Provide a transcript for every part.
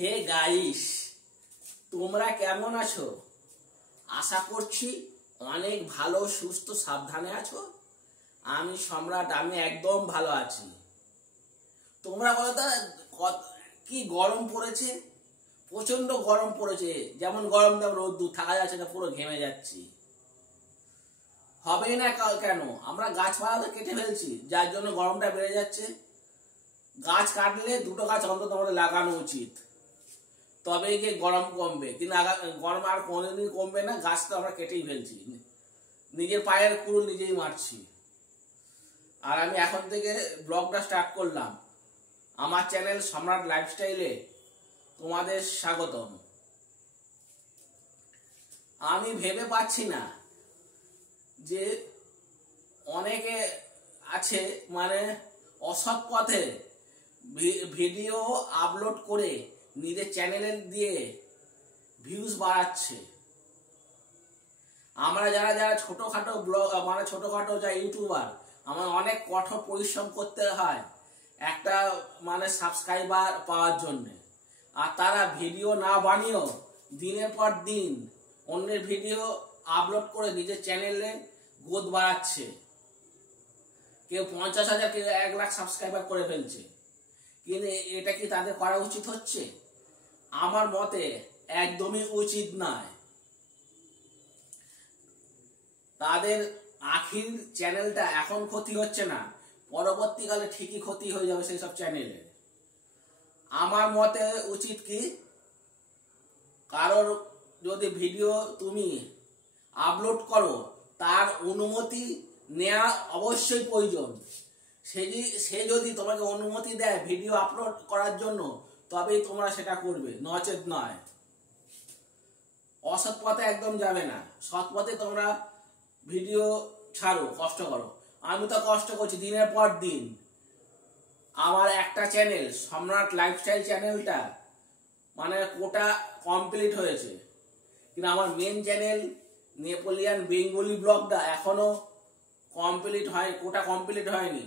Hey guys, তোমরা কেমন আছো? আশা করছি অনেক ভালো, সুস্থ, সাবধানে আছো। আমি সম্রাট, আমি একদম ভালো আছি। তোমরা বলো তো, কি গরম পড়েছে, প্রচন্ড গরম পড়েছে। যেমন গরম তেমন রোদ্দুর, থাকা যাচ্ছে না, পুরো ঘেমে যাচ্ছি। হবেই না কেন? আমরা গাছপালা তো কেটে ফেলছি, যার জন্য গরমটা বেড়ে যাচ্ছে। গাছ কাটলে দুটো গাছ অন্তত আমাদের লাগানো উচিত, তবে গিয়ে গরম কমবে। কিন্তু গরম আর কোনোদিন কমবে না, গাছ তো আমরা কেটেই ফেলছি, নিজের পায়ের কুড়ুল নিজেই মারছি। আর আমি এখন থেকে ব্লগটা স্টার্ট করলাম। আমার চ্যানেল সম্রাট লাইফস্টাইলে তোমাদের স্বাগতম। আমি ভেবে পাচ্ছি না যে অনেকে আছে মানে অসৎ পথে ভিডিও আপলোড করে নিজের চ্যানেলে দিয়ে ভিউজ বাড়াচ্ছে। আমরা যারা যারা ছোটখাটো ব্লগ মানে ছোটখাটো যা ইউটিউবার, আমার অনেক কঠোর পরিশ্রম করতে হয় একটা মানে সাবস্ক্রাইবার পাওয়ার জন্য। আর তারা ভিডিও না বানিয়েও দিনের পর দিন অন্যের ভিডিও আপলোড করে নিজের চ্যানেলে গ্রোথ বাড়াচ্ছে। কেউ 50,000, কেউ 1 লাখ সাবস্ক্রাইবার করে ফেলছে। কিন্তু এটা কি তাদের করা উচিত হচ্ছে? আমার মতে একদমই উচিত নয়। তাদের আখির চ্যানেলটা এখন ক্ষতি হচ্ছে না, পরবর্তীকালে ঠিকই ক্ষতি হয়ে যাবে সেই সব চ্যানেলে। আমার মতে উচিত কি, কারোর যদি ভিডিও তুমি আপলোড করো, তার অনুমতি নেওয়া অবশ্যই প্রয়োজন। সে যদি তোমাকে অনুমতি দেয় ভিডিও আপলোড করার জন্য, তবেই তোমরা সেটা করবে, নচেত নয়। অসৎ পথে একদম যাবে না, সৎ পথে তোমরা ভিডিও ছাড়ো, কষ্ট করো। আমি তো কষ্ট করছি দিনের পর দিন। আমার একটা চ্যানেল সম্রাট লাইফস্টাইল চ্যানেলটা মানে কোটা কমপ্লিট হয়েছে, কিন্তু আমার মেন চ্যানেল নেপোলিয়ান বেঙ্গলি ব্লগটা এখনো কমপ্লিট হয়, কোটা কমপ্লিট হয়নি।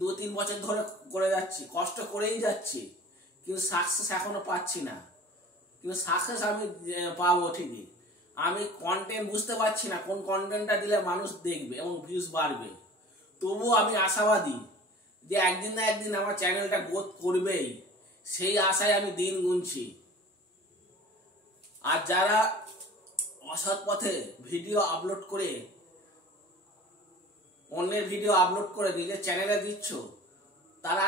2-3 বছর ধরে করে যাচ্ছি, কষ্ট করেই যাচ্ছি, কিন্তু সাকসেস এখনো পাচ্ছি না। কিন্তু সাকসেস আমি পাবো ঠিকই। আমি কন্টেন্ট বুঝতে পারছি না কোন কন্টেন্টটা দিলে মানুষ দেখবে এবং ভিউজ বাড়বে। তবুও আমি আশাবাদী যে একদিন না একদিন আমার চ্যানেলটা গ্রোথ করবেই, সেই আশায় আমি দিন গুনছি। আর যারা অসৎ পথে ভিডিও আপলোড করে, অন্যের ভিডিও আপলোড করে নিজের চ্যানেলে দিচ্ছ, তারা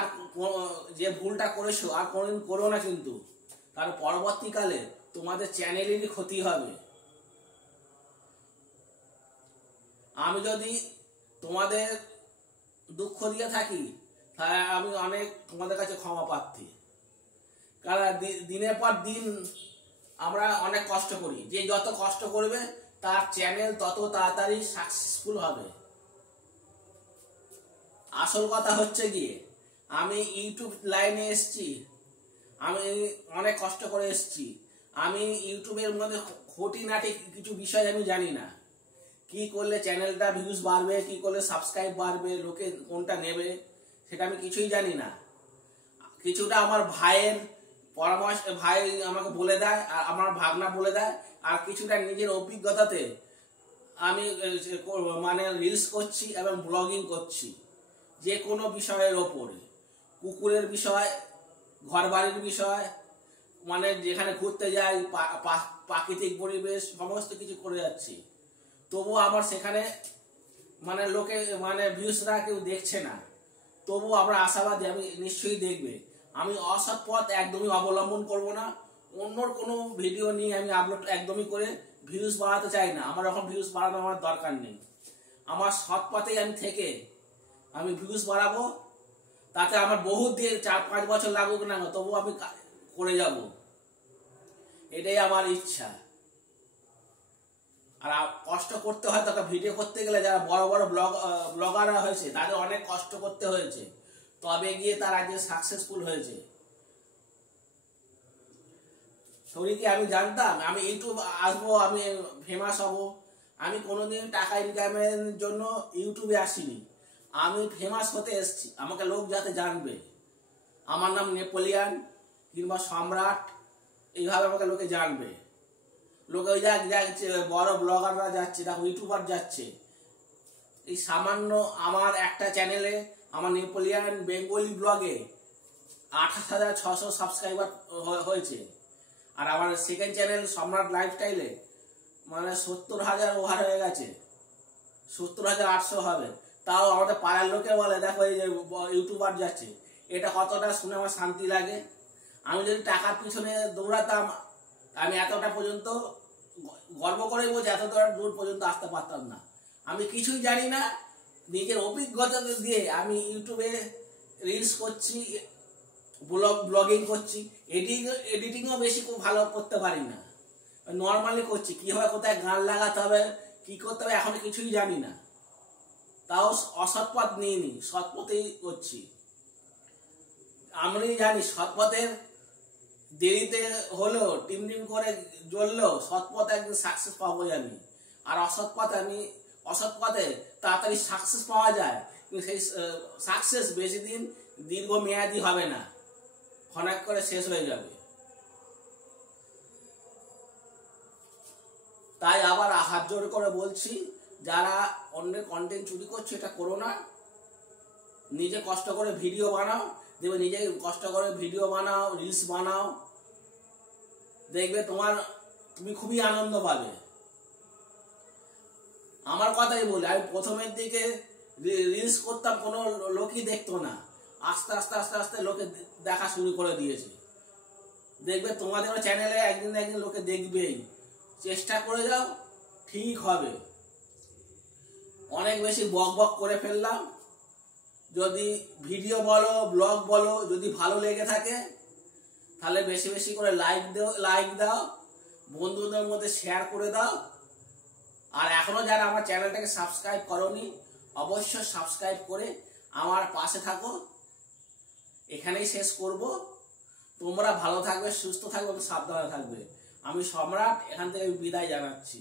যে ভুলটা করেছো আর কোনোদিন করো না। কিন্তু তার পরবর্তীকালে তোমাদের চ্যানেলেরই ক্ষতি হবে। আমি যদি তোমাদের দুঃখ দিয়ে থাকি, তাহলে আমি অনেক তোমাদের কাছে ক্ষমা প্রার্থী। কারণ দিনের পর দিন আমরা অনেক কষ্ট করি, যে যত কষ্ট করবে তার চ্যানেল তত তাড়াতাড়ি সাকসেসফুল হবে। আসল কথা হচ্ছে গিয়ে, আমি ইউটিউব লাইনে এসছি, আমি অনেক কষ্ট করে এসছি। আমি ইউটিউবের মধ্যে খুঁটিনাটি কিছু বিষয় আমি জানি না। কি করলে চ্যানেলটা ভিউজ বাড়বে, কি করলে সাবস্ক্রাইব বাড়বে, লোকে কোনটা নেবে, সেটা আমি কিছুই জানি না। কিছুটা আমার ভাইয়ের পরামর্শ, ভাই আমাকে বলে দেয়, আর আমার ভাগনা বলে দেয়। আর কিছুটা নিজের অভিজ্ঞতাতে আমি মানে রিলস করছি এবং ব্লগিং করছি, যে কোনো বিষয়ের ওপরে। কুকুরের বিষয়, ঘর বাড়ির বিষয়, মানে যেখানে ঘুরতে যাই, প্রাকৃতিক পরিবেশ, সমস্ত কিছু করে যাচ্ছি। তবুও আমার সেখানে মানে লোকে মানে ভিউজরা কেউ দেখছে না। তবুও আমরা আশাবাদী, আমি নিশ্চয়ই দেখবে। আমি অসৎ পথ একদমই অবলম্বন করব না। অন্যর কোনো ভিডিও নিয়ে আমি আপলোড একদমই করে ভিউজ বাড়াতে চাই না। আমার এখন ভিউজ বাড়ানো আমার দরকার নেই। আমার সৎ পথেই আমি থেকে আমি ভিউজ বাড়াবো। তাতে আমার বহু দিন 4-5 বছর লাগুক না, তবু আমি করে যাব, এটাই আমার ইচ্ছা। আর কষ্ট করতে হয় তাকে ভিডিও করতে গেলে। যারা বড় বড় ব্লগাররা হয়েছে, তাদের অনেক কষ্ট করতে হয়েছে, তবে গিয়ে তারা আজকে সাকসেসফুল হয়েছে। শরীরকে আমি জানতাম আমি ইউটিউব আসবো, আমি ফেমাস হব। আমি কোনোদিন টাকা ইনকামের জন্য ইউটিউবে আসিনি। আমি ফেমাস হতে এসেছি, আমাকে লোক যাতে জানবে। আমার নাম নেপোলিয়ান, কিংবা সম্রাট, এইভাবে আমাকে লোকে জানবে। লোকে ওই যাচ্ছে বড় ব্লগাররা যাচ্ছে, দেখো ইউটিউবার যাচ্ছে, এই সামান্য আমার একটা চ্যানেলে, আমার নেপোলিয়ান বেঙ্গলি ব্লগে 28,600 সাবস্ক্রাইবার হয়েছে। আর আমার সেকেন্ড চ্যানেল সম্রাট লাইফস্টাইলে মানে 70,000 ওভার হয়ে গেছে, 70,800 হবে। তাও আমাদের পাড়ার লোকে বলে দেখো এই যে ইউটিউবার যাচ্ছে, এটা কতটা শুনে আমার শান্তি লাগে। আমি যদি টাকার পিছনে দৌড়াতাম, আমি এতটা পর্যন্ত গর্ব করে বলছি, এতটা দূর পর্যন্ত আসতে পারতাম না। আমি কিছুই জানি না, নিজের অভিজ্ঞতা দিয়ে আমি ইউটিউবে রিলস করছি, ব্লগিং করছি, এডিটিংও বেশি খুব ভালো করতে পারি না, নর্মালি করছি। কীভাবে কোথায় গান লাগাতে হবে, কী করতে হবে, এখন কিছুই জানি না। তাও অসৎ পথ নিইনি, সৎ পথেই করছি। আমি জানি সৎ পথের দেরিতে হলেও, টিম করে জ্বললেও সৎ পথে একদিন সাকসেস পাবোই আমি। আর অসৎ পথে তাড়াতাড়ি সাকসেস পাওয়া যায়, কিন্তু সেই সাকসেস বেশি দিন দীর্ঘমেয়াদী হবে না, ক্ষণাক করে শেষ হয়ে যাবে। তাই আবার হাত জোর করে বলছি, যারা অন্যের কন্টেন্ট চুরি করছে এটা করো না। নিজে কষ্ট করে ভিডিও বানাও, দেখবে নিজে কষ্ট করে ভিডিও বানাও, রিলস বানাও, দেখবে তুমি খুবই আনন্দ পাবে। আমার কথাই বলি, আমি প্রথমের দিকে রিলস করতাম, কোনো লোকই দেখতো না, আস্তে আস্তে আস্তে আস্তে লোকে দেখা শুরু করে দিয়েছে। দেখবে তোমাদেরও চ্যানেলে একদিন না একদিন লোকে দেখবেই, চেষ্টা করে যাও, ঠিক হবে। অনেক বেশি বক করে ফেললাম। যদি ভিডিও বলো, ব্লগ বলো, যদি ভালো লেগে থাকে তাহলে বেশি বেশি করে লাইক দাও, বন্ধুদের মধ্যে শেয়ার করে দাও। আর এখনো যারা আমার চ্যানেলটাকে সাবস্ক্রাইব করোনি, অবশ্যই সাবস্ক্রাইব করে আমার পাশে থাকো। এখানেই শেষ করব। তোমরা ভালো থাকবে, সুস্থ থাকবে, সাবধানে থাকবে। আমি সম্রাট, এখান থেকে বিদায় জানাচ্ছি।